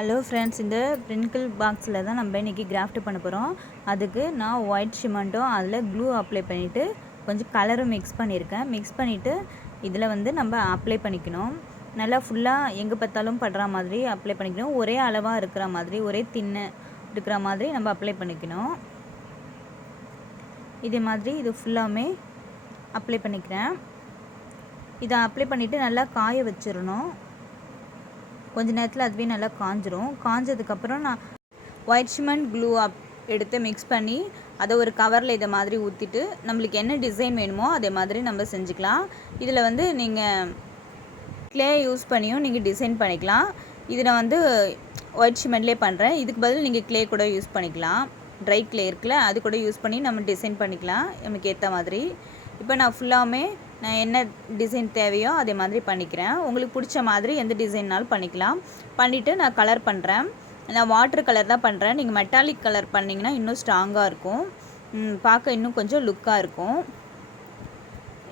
Hello friends, இந்த ப்ரிங்கிள் பாக்ஸில் தான் நம்ம இன்றைக்கி கிராஃப்ட் பண்ண போகிறோம். அதுக்கு நான் ஒயிட் சிமெண்ட்டும் அதில் க்ளூ அப்ளை பண்ணிவிட்டு கொஞ்சம் கலரும் மிக்ஸ் பண்ணியிருக்கேன். மிக்ஸ் பண்ணிவிட்டு இதில் வந்து நம்ம அப்ளை பண்ணிக்கணும். நல்லா ஃபுல்லாக எங்கே பார்த்தாலும் படுற மாதிரி அப்ளை பண்ணிக்கணும். ஒரே அளவாக இருக்கிற மாதிரி, ஒரே தின்னு இருக்கிற மாதிரி நம்ம அப்ளை பண்ணிக்கணும். இதே மாதிரி இது ஃபுல்லாமே அப்ளை பண்ணிக்கிறேன். இதை அப்ளை பண்ணிவிட்டு நல்லா காய வச்சிடணும். கொஞ்ச நேரத்தில் அதுவே நல்லா காஞ்சிரும். காஞ்சதுக்கப்புறம் நான் ஒயிட் சிமெண்ட் க்ளூ எடுத்து மிக்ஸ் பண்ணி அதை ஒரு கவரில் இதை மாதிரி ஊற்றிட்டு நம்மளுக்கு என்ன டிசைன் வேணுமோ அதே மாதிரி நம்ம செஞ்சுக்கலாம். இதில் வந்து நீங்கள் க்ளே யூஸ் பண்ணியும் நீங்கள் டிசைன் பண்ணிக்கலாம். இது நான் வந்து ஒயிட் சிமெண்ட்லேயே பண்ணுறேன். இதுக்கு பதில் நீங்கள் க்ளே கூட யூஸ் பண்ணிக்கலாம். ட்ரை க்ளே இருக்குல்ல, அது கூட யூஸ் பண்ணி நம்ம டிசைன் பண்ணிக்கலாம் நமக்கு ஏற்ற மாதிரி. இப்போ நான் ஃபுல்லாமே நான் என்ன டிசைன் தேவையோ அதே மாதிரி பண்ணிக்கிறேன். உங்களுக்கு பிடிச்ச மாதிரி எந்த டிசைன்னாலும் பண்ணிக்கலாம். பண்ணிவிட்டு நான் கலர் பண்ணுறேன். நான் வாட்டர் கலர் தான் பண்ணுறேன். நீங்கள் மெட்டாலிக் கலர் பண்ணிங்கன்னா இன்னும் ஸ்ட்ராங்காக இருக்கும், பார்க்க இன்னும் கொஞ்சம் லுக்காக இருக்கும்.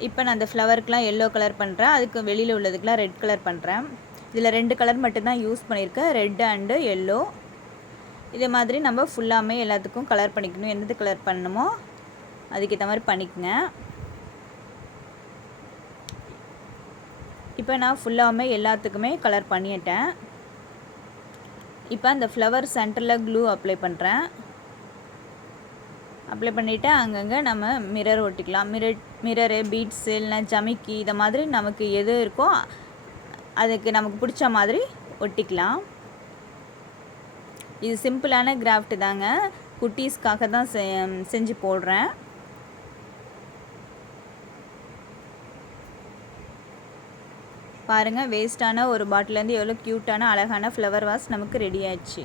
இப்போ நான் அந்த ஃப்ளவருக்கெலாம் எல்லோ கலர் பண்ணுறேன். அதுக்கு வெளியில் உள்ளதுக்கெலாம் ரெட் கலர் பண்ணுறேன். இதில் 2 கலர் மட்டும்தான் யூஸ் பண்ணியிருக்கேன், ரெட் அண்டு எல்லோ. இதே மாதிரி நம்ம ஃபுல்லாமே எல்லாத்துக்கும் கலர் பண்ணிக்கணும். எந்த கலர் பண்ணணுமோ அதுக்கேற்ற மாதிரி பண்ணிக்கோங்க. இப்போ நான் ஃபுல்லாமே எல்லாத்துக்குமே கலர் பண்ணிட்டேன். இப்போ அந்த ஃப்ளவர் சென்டரில் க்ளூ அப்ளை பண்ணுறேன். அப்ளை பண்ணிவிட்டு அங்கங்கே நம்ம மிரர் ஒட்டிக்கலாம். மிரரு, பீட்ஸு, இல்லைனா ஜமிக்கி, இதை மாதிரி நமக்கு எது இருக்கோ அதுக்கு நமக்கு பிடிச்ச மாதிரி ஒட்டிக்கலாம். இது சிம்பிளான கிராஃப்ட் தாங்க, குட்டீஸ்க்காக தான் செஞ்சு போடுறேன். பாருங்கள், வேஸ்ட்டான ஒரு பாட்டிலேருந்து எவ்வளோ க்யூட்டான அழகான ஃப்ளவர் வாஸ் நமக்கு ரெடி ஆயிடுச்சு.